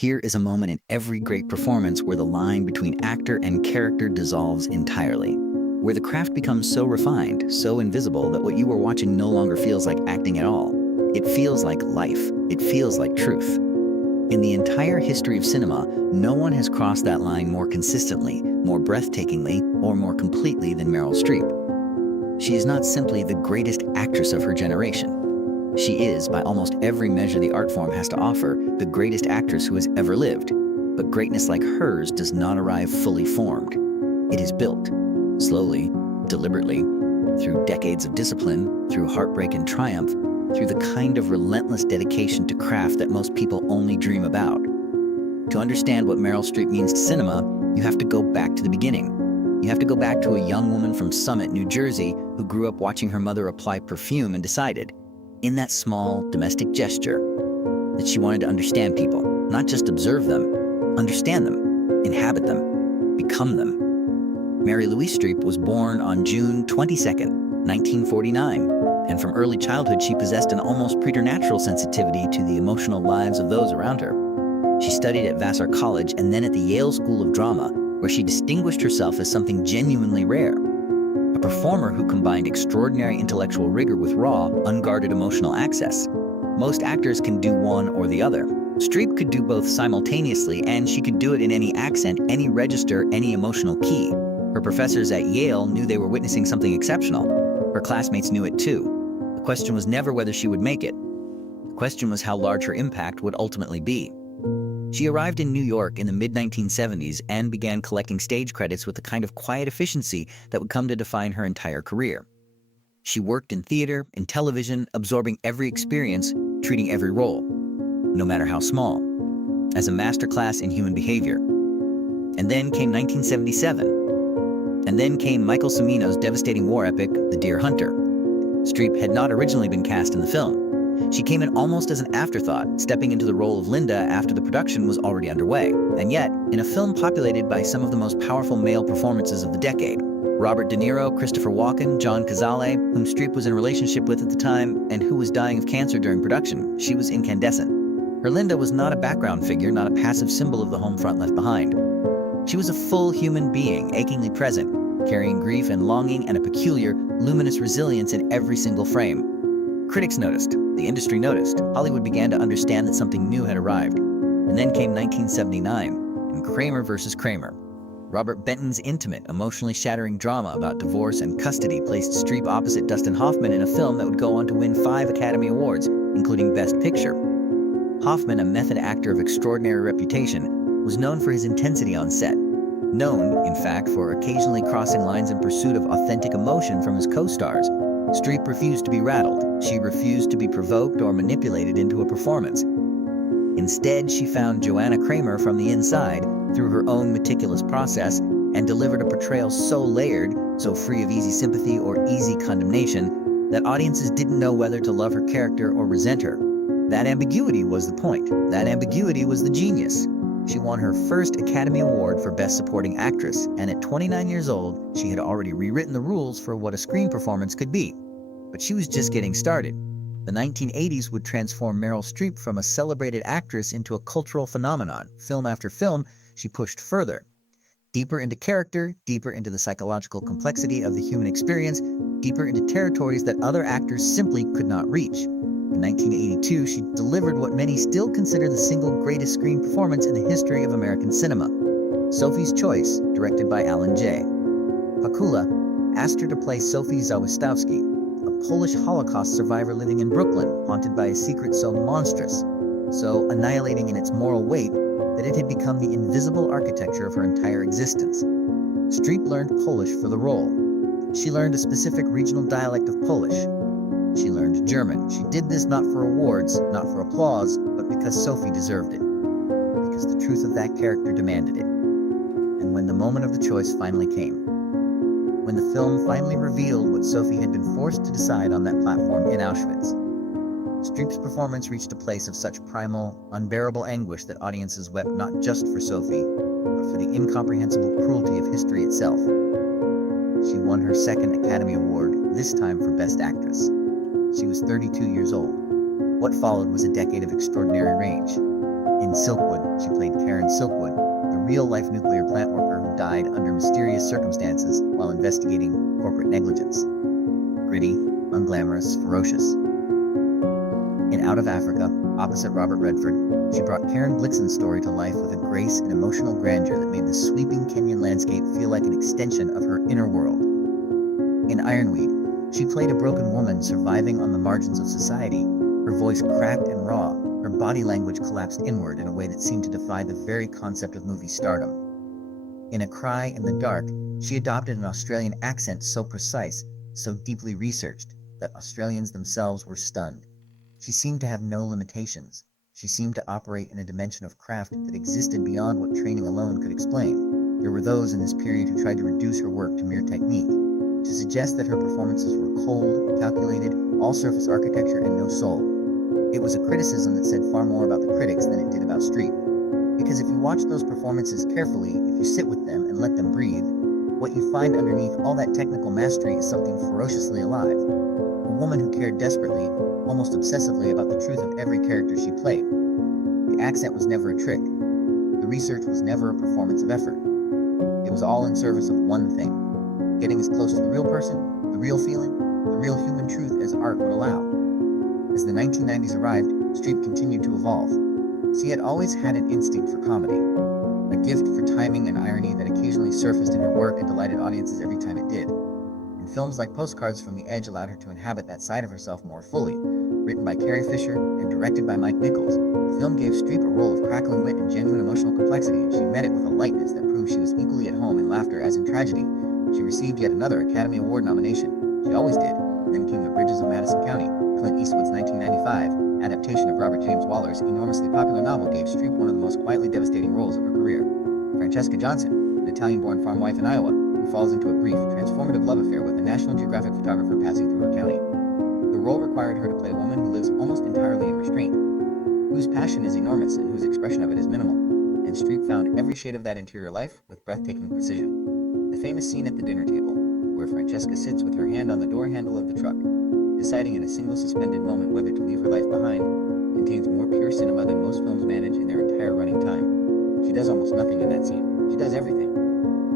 Here is a moment in every great performance where the line between actor and character dissolves entirely, where the craft becomes so refined, so invisible that what you are watching no longer feels like acting at all. It feels like life. It feels like truth. In the entire history of cinema, no one has crossed that line more consistently, more breathtakingly, or more completely than Meryl Streep. She is not simply the greatest actress of her generation. She is, by almost every measure the art form has to offer, the greatest actress who has ever lived. But greatness like hers does not arrive fully formed. It is built, slowly, deliberately, through decades of discipline, through heartbreak and triumph, through the kind of relentless dedication to craft that most people only dream about. To understand what Meryl Streep means to cinema, you have to go back to the beginning. You have to go back to a young woman from Summit, New Jersey, who grew up watching her mother apply perfume and decided, in that small, domestic gesture, that she wanted to understand people, not just observe them, understand them, inhabit them, become them. Mary Louise Streep was born on June 22nd, 1949, and from early childhood she possessed an almost preternatural sensitivity to the emotional lives of those around her. She studied at Vassar College and then at the Yale School of Drama, where she distinguished herself as something genuinely rare. A performer who combined extraordinary intellectual rigor with raw, unguarded emotional access. Most actors can do one or the other. Streep could do both simultaneously, and she could do it in any accent, any register, any emotional key. Her professors at Yale knew they were witnessing something exceptional. Her classmates knew it too. The question was never whether she would make it. The question was how large her impact would ultimately be. She arrived in New York in the mid-1970s and began collecting stage credits with the kind of quiet efficiency that would come to define her entire career. She worked in theater, in television, absorbing every experience, treating every role, no matter how small, as a masterclass in human behavior. And then came 1977. And then came Michael Cimino's devastating war epic, The Deer Hunter. Streep had not originally been cast in the film. She came in almost as an afterthought, stepping into the role of Linda after the production was already underway. And yet, in a film populated by some of the most powerful male performances of the decade, Robert De Niro, Christopher Walken, John Cazale, whom Streep was in a relationship with at the time and who was dying of cancer during production, she was incandescent. Her Linda was not a background figure, not a passive symbol of the home front left behind. She was a full human being, achingly present, carrying grief and longing and a peculiar, luminous resilience in every single frame. Critics noticed, the industry noticed, Hollywood began to understand that something new had arrived. And then came 1979, and Kramer versus Kramer. Robert Benton's intimate, emotionally shattering drama about divorce and custody placed Streep opposite Dustin Hoffman in a film that would go on to win 5 Academy Awards, including Best Picture. Hoffman, a method actor of extraordinary reputation, was known for his intensity on set. Known, in fact, for occasionally crossing lines in pursuit of authentic emotion from his co-stars. Streep refused to be rattled. She refused to be provoked or manipulated into a performance. Instead, she found Joanna Kramer from the inside through her own meticulous process and delivered a portrayal so layered, so free of easy sympathy or easy condemnation, that audiences didn't know whether to love her character or resent her. That ambiguity was the point. That ambiguity was the genius. She won her first Academy Award for Best Supporting Actress, and at 29 years old, she had already rewritten the rules for what a screen performance could be. But she was just getting started. The 1980s would transform Meryl Streep from a celebrated actress into a cultural phenomenon. Film after film, she pushed further. Deeper into character, deeper into the psychological complexity of the human experience, deeper into territories that other actors simply could not reach. In 1982, she delivered what many still consider the single greatest screen performance in the history of American cinema. Sophie's Choice, directed by Alan Jay. Pakula asked her to play Sophie Zawistowski, a Polish Holocaust survivor living in Brooklyn, haunted by a secret so monstrous, so annihilating in its moral weight, that it had become the invisible architecture of her entire existence. Streep learned Polish for the role. She learned a specific regional dialect of Polish. She learned German. She did this not for awards, not for applause, but because Sophie deserved it. Because the truth of that character demanded it. And when the moment of the choice finally came, when the film finally revealed what Sophie had been forced to decide on that platform in Auschwitz, Streep's performance reached a place of such primal, unbearable anguish that audiences wept not just for Sophie, but for the incomprehensible cruelty of history itself. She won her second Academy Award, this time for Best Actress. She was 32 years old. What followed was a decade of extraordinary range. In Silkwood, she played Karen Silkwood, the real-life nuclear plant worker who died under mysterious circumstances while investigating corporate negligence. Gritty, unglamorous, ferocious. In Out of Africa, opposite Robert Redford, she brought Karen Blixen's story to life with a grace and emotional grandeur that made the sweeping Kenyan landscape feel like an extension of her inner world. In Ironweed, she played a broken woman surviving on the margins of society, her voice cracked and raw, her body language collapsed inward in a way that seemed to defy the very concept of movie stardom. In A Cry in the Dark, she adopted an Australian accent so precise, so deeply researched, that Australians themselves were stunned. She seemed to have no limitations. She seemed to operate in a dimension of craft that existed beyond what training alone could explain. There were those in this period who tried to reduce her work to mere technique, to suggest that her performances were cold, calculated, all-surface architecture, and no soul. It was a criticism that said far more about the critics than it did about Streep. Because if you watch those performances carefully, if you sit with them and let them breathe, what you find underneath all that technical mastery is something ferociously alive. A woman who cared desperately, almost obsessively, about the truth of every character she played. The accent was never a trick. The research was never a performance of effort. It was all in service of one thing: getting as close to the real person, the real feeling, the real human truth as art would allow. As the 1990s arrived, Streep continued to evolve. She had always had an instinct for comedy, a gift for timing and irony that occasionally surfaced in her work and delighted audiences every time it did. And films like Postcards from the Edge allowed her to inhabit that side of herself more fully. Written by Carrie Fisher and directed by Mike Nichols, the film gave Streep a role of crackling wit and genuine emotional complexity, and she met it with a lightness that proved she was equally at home in laughter as in tragedy. She received yet another Academy Award nomination. She always did. Then came The Bridges of Madison County. Clint Eastwood's 1995 adaptation of Robert James Waller's enormously popular novel gave Streep one of the most quietly devastating roles of her career. Francesca Johnson, an Italian-born farm wife in Iowa, who falls into a brief, transformative love affair with a National Geographic photographer passing through her county. The role required her to play a woman who lives almost entirely in restraint, whose passion is enormous and whose expression of it is minimal, and Streep found every shade of that interior life with breathtaking precision. The famous scene at the dinner table, where Francesca sits with her hand on the door handle of the truck, deciding in a single suspended moment whether to leave her life behind, contains more pure cinema than most films manage in their entire running time. She does almost nothing in that scene. She does everything.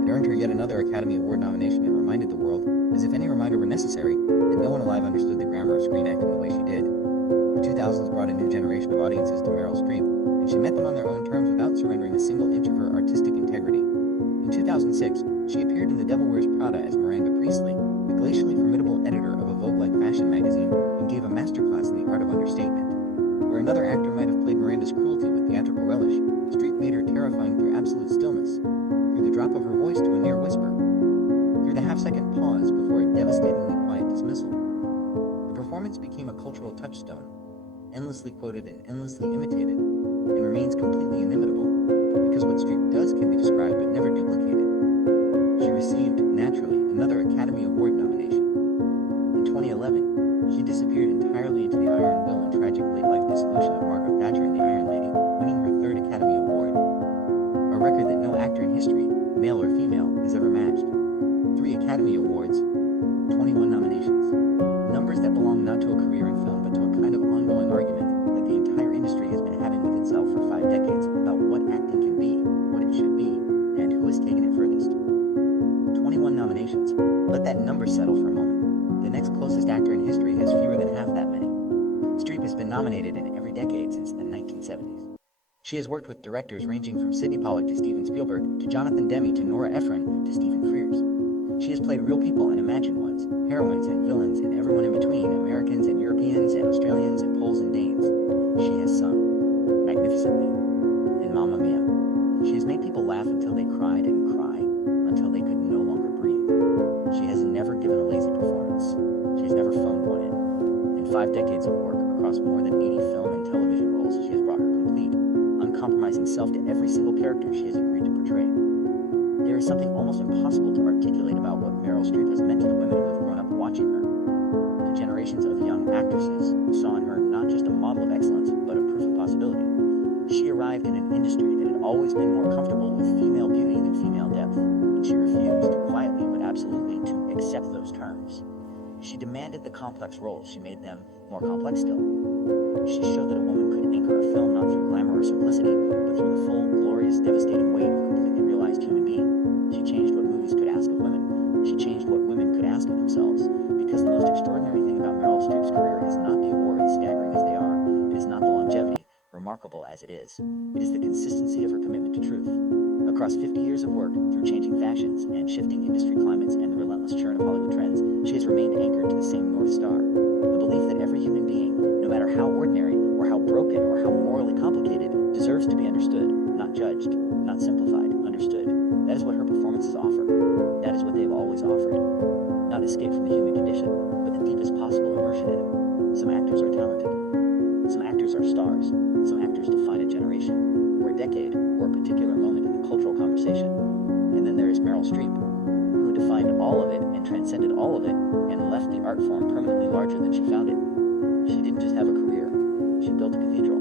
It earned her yet another Academy Award nomination and reminded the world, as if any reminder were necessary, that no one alive understood the grammar of screen acting the way she did. The 2000s brought a new generation of audiences to Meryl Streep, and she met them on their own terms without surrendering a single inch of her artistic integrity. In 2006, she appeared in The Devil Wears Prada as Miranda Priestley, the glacially formidable editor of a Vogue-like fashion magazine, and gave a masterclass in the art of understatement. Where another actor might have played Miranda's cruelty with theatrical relish, Streep made her terrifying through absolute stillness, through the drop of her voice to a near whisper, through the half-second pause before a devastatingly quiet dismissal. The performance became a cultural touchstone, endlessly quoted and endlessly imitated, and remains completely inimitable, because what Streep does can be described but never duplicated. She received, naturally, another Academy Award nomination. In 2011, she disappeared entirely into the iron will and tragic late-life dissolution of Margaret Thatcher in The Iron Lady, winning her third Academy Award, a record that no actor in history, male or female, has ever matched. 3 Academy Awards, 21 nominations, numbers that belong not to a career in film but to a kind of ongoing argument that the entire industry has been having with itself for 5 decades about what acting can be, what it should be, and who has taken it furthest. 21 nominations. Let that number settle for a moment. The next closest actor in history has fewer than half that many. Streep has been nominated in every decade since the 1970s. She has worked with directors ranging from Sidney Pollack to Steven Spielberg, to Jonathan Demme, to Nora Ephron, to Stephen Frears. She has played real people and imagined ones, heroines and villains and everyone in between, Americans and Europeans and Australians and Poles and Danes. She has sung magnificently in Mamma Mia. She has made people laugh until they cried and cry until they could no longer breathe. She has never given a lazy performance. She has never phoned one in. In 5 decades of work across more than 80 film and television roles, she has brought her complete, uncompromising self to every single character she has agreed to portray. There is something almost impossible to articulate about what Meryl Streep has meant to the women who have grown up watching her. To generations of young actresses who saw in her not just a model of excellence, but a proof of possibility. She arrived in an industry that had always been more comfortable with female beauty than female depth, and she refused, quietly but absolutely, to accept those terms. She demanded the complex roles. She made them more complex still. She showed that a woman could anchor a film not through glamorous simplicity, but through the full, glorious, devastating weight of a completely realized human being. She changed what movies could ask of women. She changed what women could ask of themselves. Because the most extraordinary thing about Meryl Streep's career is not the awards, staggering as they are. It is not the longevity, remarkable as it is. It is the consistency of her commitment to truth. Across 50 years of work, through changing fashions and shifting industry climates and the relentless churn of Hollywood trends, she has remained anchored to the same North Star. The belief that every human being, no matter how ordinary or how broken or how morally complicated, deserves to be understood, not judged, not simplified, understood. That is what her performances offer. That is what they have always offered. Not escape from the human condition, but the deepest possible immersion in it. Some actors are talented. Some actors are stars. Some actors define a generation, or a decade, or a particular moment in the cultural conversation. And then there is Meryl Streep, who defined all of it and transcended all of it and left the art form permanently larger than she found it. She didn't just have a career. She built a cathedral.